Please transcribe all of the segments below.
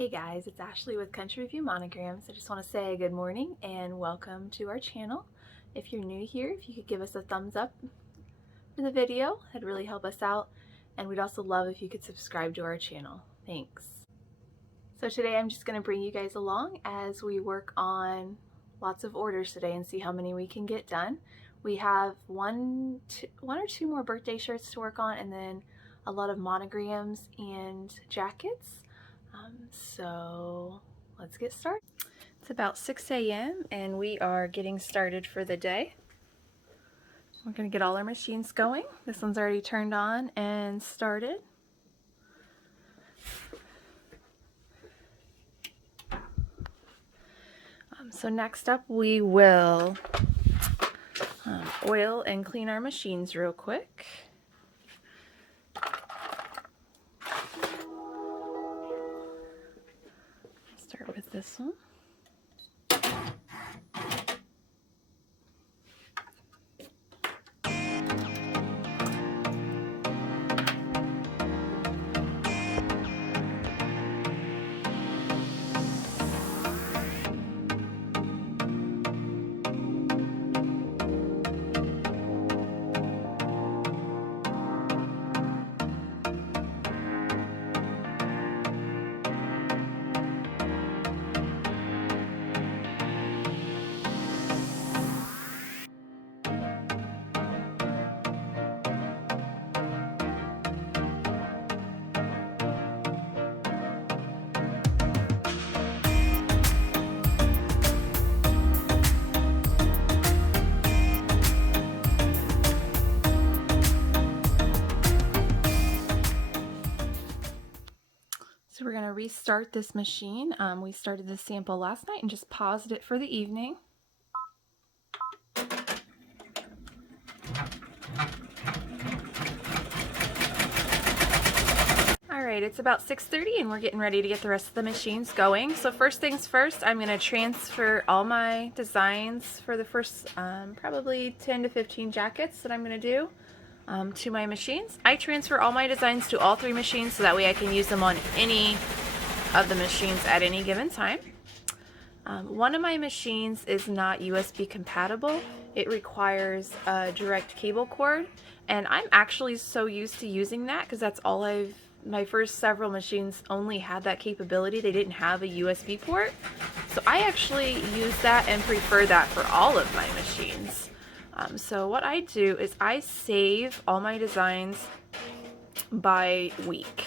Hey guys, it's Ashley with Country View Monograms. I just want to say good morning and welcome to our channel. If you're new here, if you could give us a thumbs up for the video, it'd really help us out. And we'd also love if you could subscribe to our channel. Thanks. So today I'm just going to bring you guys along as we work on lots of orders today and see how many we can get done. We have one or two more birthday shirts to work on, and then a lot of monograms and jackets. So let's get started. It's about 6 a.m. and we are getting started for the day. We're going to get all our machines going. This one's already turned on and started. So next up we will oil and clean our machines real quick. Start with this one. So we're going to restart this machine. We started the sample last night and just paused it for the evening. Alright, it's about 6:30 and we're getting ready to get the rest of the machines going. So first things first, I'm going to transfer all my designs for the first probably 10 to 15 jackets that I'm going to do to my machines. I transfer all my designs to all three machines so that way I can use them on any of the machines at any given time. One of my machines is not USB compatible. It requires a direct cable cord, and I'm actually so used to using that because that's all my first several machines only had that capability. They didn't have a USB port, so I actually use that and prefer that for all of my machines. So what I do is I save all my designs by week,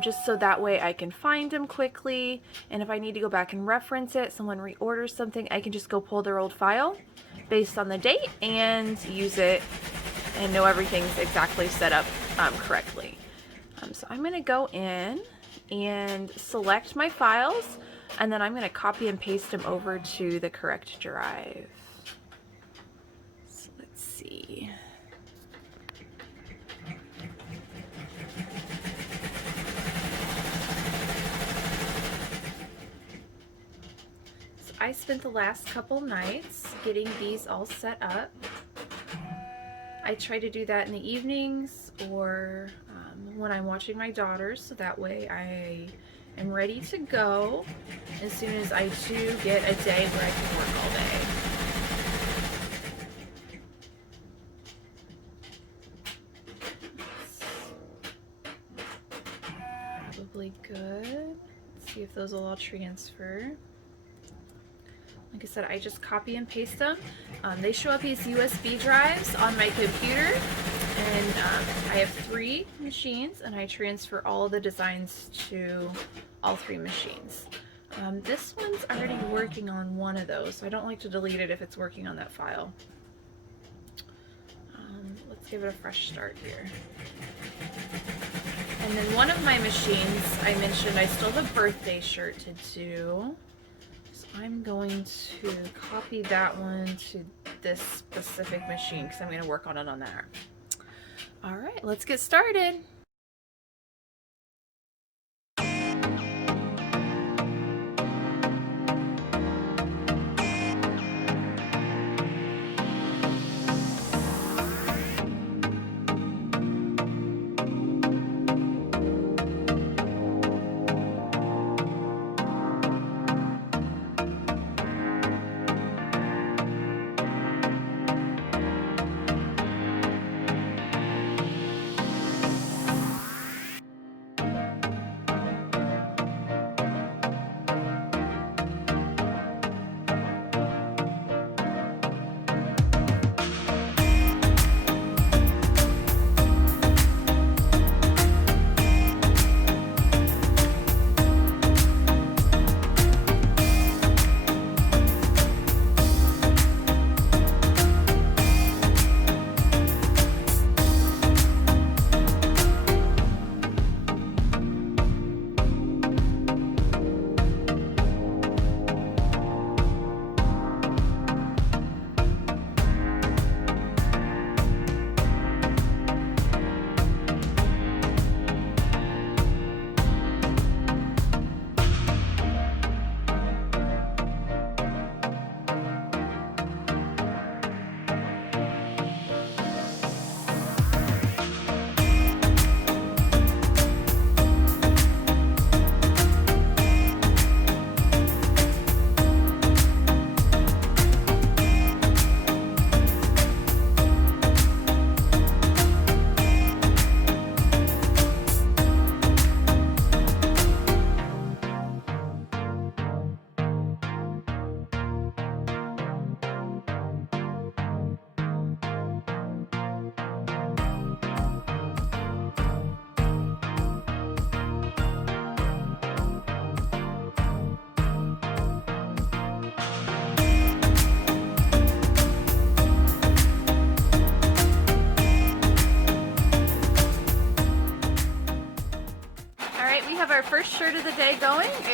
just so that way I can find them quickly, and if I need to go back and reference it, someone reorders something, I can just go pull their old file based on the date and use it and know everything's exactly set up correctly. So I'm going to go in and select my files, and then I'm going to copy and paste them over to the correct drive. See. So I spent the last couple nights getting these all set up. I try to do that in the evenings or when I'm watching my daughters, so that way I am ready to go as soon as I do get a day where I can work all day. Probably good. Let's see if those will all transfer. Like I said, I just copy and paste them. They show up as USB drives on my computer, and I have three machines, and I transfer all of the designs to all three machines. This one's already working on one of those, so I don't like to delete it if it's working on that file. Let's give it a fresh start here. And then one of my machines, I mentioned I still have a birthday shirt to do. So I'm going to copy that one to this specific machine because I'm going to work on it on that. All right, let's get started.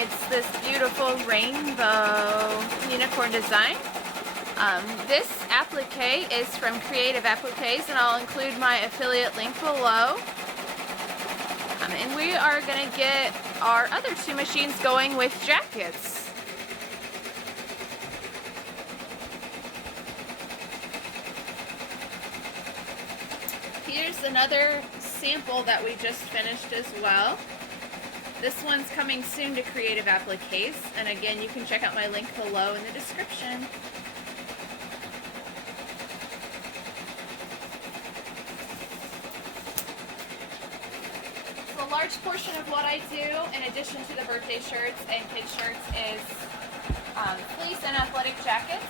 It's this beautiful rainbow unicorn design. This applique is from Creative Appliques, and I'll include my affiliate link below. And we are going to get our other two machines going with jackets. Here's another sample that we just finished as well. This one's coming soon to Creative Appliques, and again, you can check out my link below in the description. So a large portion of what I do, in addition to the birthday shirts and kids shirts, is fleece and athletic jackets,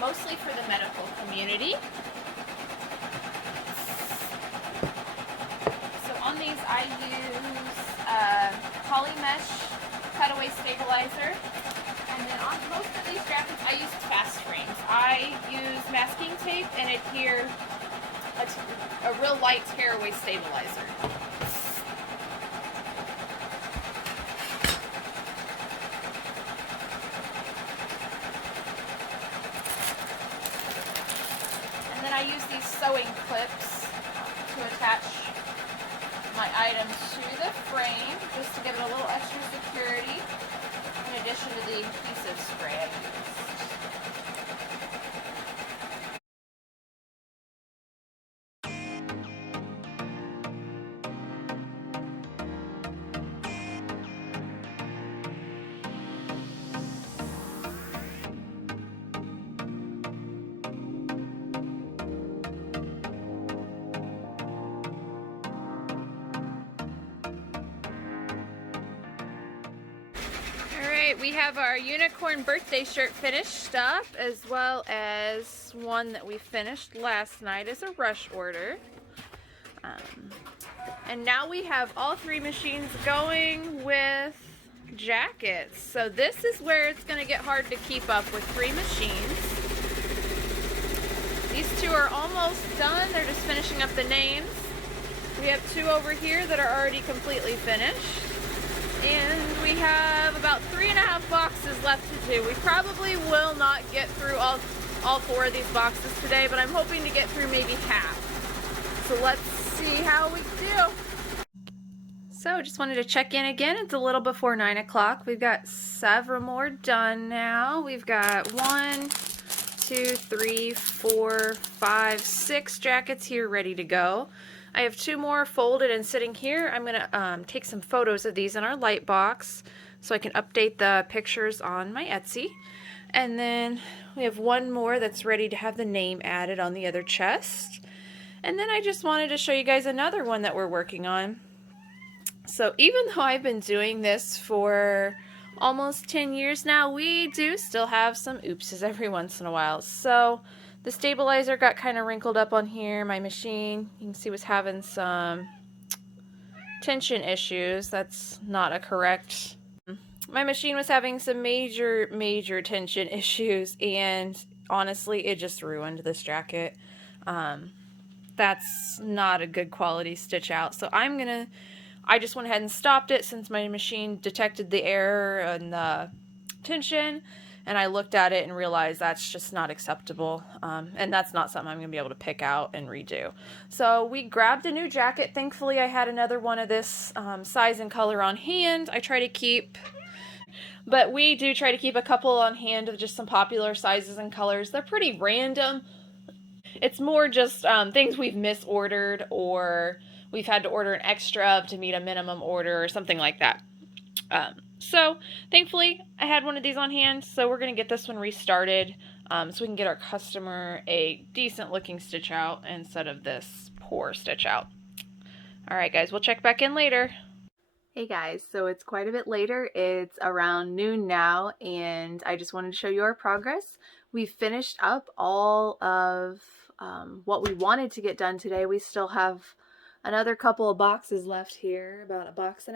mostly for the medical community. So on these I use poly mesh cutaway stabilizer, and then on most of these jackets I use fast frames. I use masking tape and adhere a real light tearaway stabilizer. And then I use these sewing clips to attach my items to the frame, just to give it a little extra security, in addition to the adhesive spray I used. We have our unicorn birthday shirt finished up, as well as one that we finished last night as a rush order. And now we have all three machines going with jackets. So this is where it's going to get hard to keep up with three machines. These two are almost done. They're just finishing up the names. We have two over here that are already completely finished. And we have about 3.5 boxes left to do. We probably will not get through all four of these boxes today, but I'm hoping to get through maybe half. So let's see how we do. So just wanted to check in again. It's a little before 9 o'clock. We've got several more done now. We've got 1, 2, 3, 4, 5, 6 jackets here ready to go. I have 2 more folded and sitting here. I'm going to take some photos of these in our light box so I can update the pictures on my Etsy. And then we have 1 more that's ready to have the name added on the other chest. And then I just wanted to show you guys another one that we're working on. So even though I've been doing this for almost 10 years now, we do still have some oopses every once in a while. So the stabilizer got kind of wrinkled up on here. My machine, you can see, was having some tension issues. That's not a correct. My machine was having some major tension issues, and honestly, it just ruined this jacket. That's not a good quality stitch out. So I just went ahead and stopped it since my machine detected the error and the tension. And I looked at it and realized that's just not acceptable. And that's not something I'm going to be able to pick out and redo. So we grabbed a new jacket. Thankfully, I had another one of this size and color on hand. But we do try to keep a couple on hand of just some popular sizes and colors. They're pretty random. It's more just things we've misordered, or we've had to order an extra to meet a minimum order or something like that. So thankfully I had one of these on hand, so we're going to get this one restarted so we can get our customer a decent looking stitch out instead of this poor stitch out. Alright guys, we'll check back in later. Hey guys, so it's quite a bit later. It's around noon now, and I just wanted to show you our progress. We finished up all of what we wanted to get done today. We still have another couple of boxes left here, about 1.5 boxes.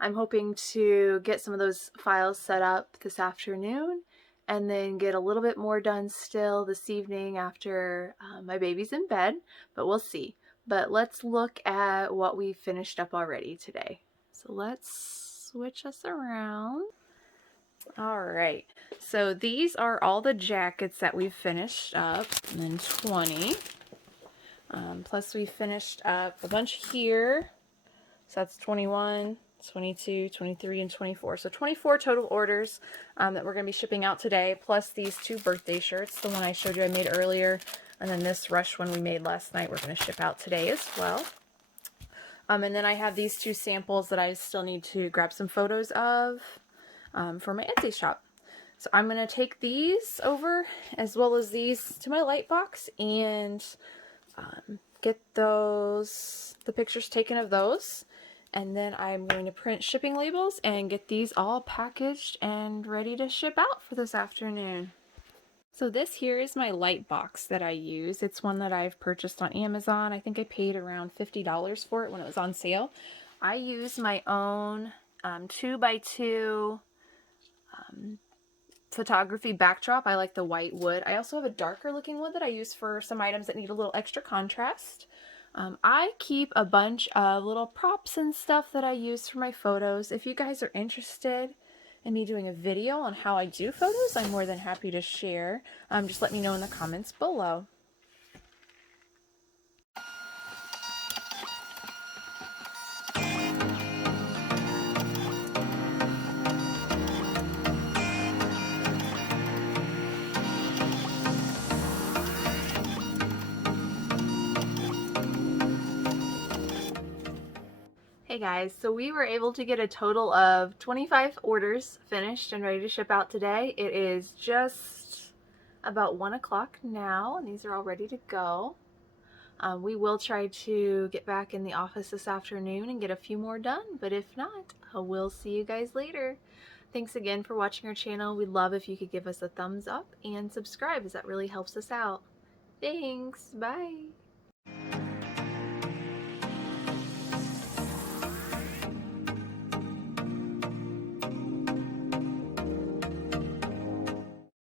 I'm hoping to get some of those files set up this afternoon and then get a little bit more done still this evening after my baby's in bed, but we'll see. But let's look at what we finished up already today. So let's switch us around. All right, so these are all the jackets that we've finished up, and then 20. Plus we finished up a bunch here, so that's 21, 22, 23, and 24. So 24 total orders that we're going to be shipping out today, plus these 2 birthday shirts, the one I showed you I made earlier, and then this rush one we made last night we're going to ship out today as well. And then I have these 2 samples that I still need to grab some photos of for my Etsy shop. So I'm going to take these over as well as these to my light box and get the pictures taken of those. And then I'm going to print shipping labels and get these all packaged and ready to ship out for this afternoon. So this here is my light box that I use. It's one that I've purchased on Amazon. I think I paid around $50 for it when it was on sale. I use my own 2x2 photography backdrop. I like the white wood. I also have a darker looking wood that I use for some items that need a little extra contrast. I keep a bunch of little props and stuff that I use for my photos. If you guys are interested in me doing a video on how I do photos, I'm more than happy to share. Just let me know in the comments below. Hey guys, so we were able to get a total of 25 orders finished and ready to ship out today. It is just about 1 o'clock now, and these are all ready to go. We will try to get back in the office this afternoon and get a few more done, but if not, we'll see you guys later. Thanks again for watching our channel. We'd love if you could give us a thumbs up and subscribe, as that really helps us out. Thanks, bye!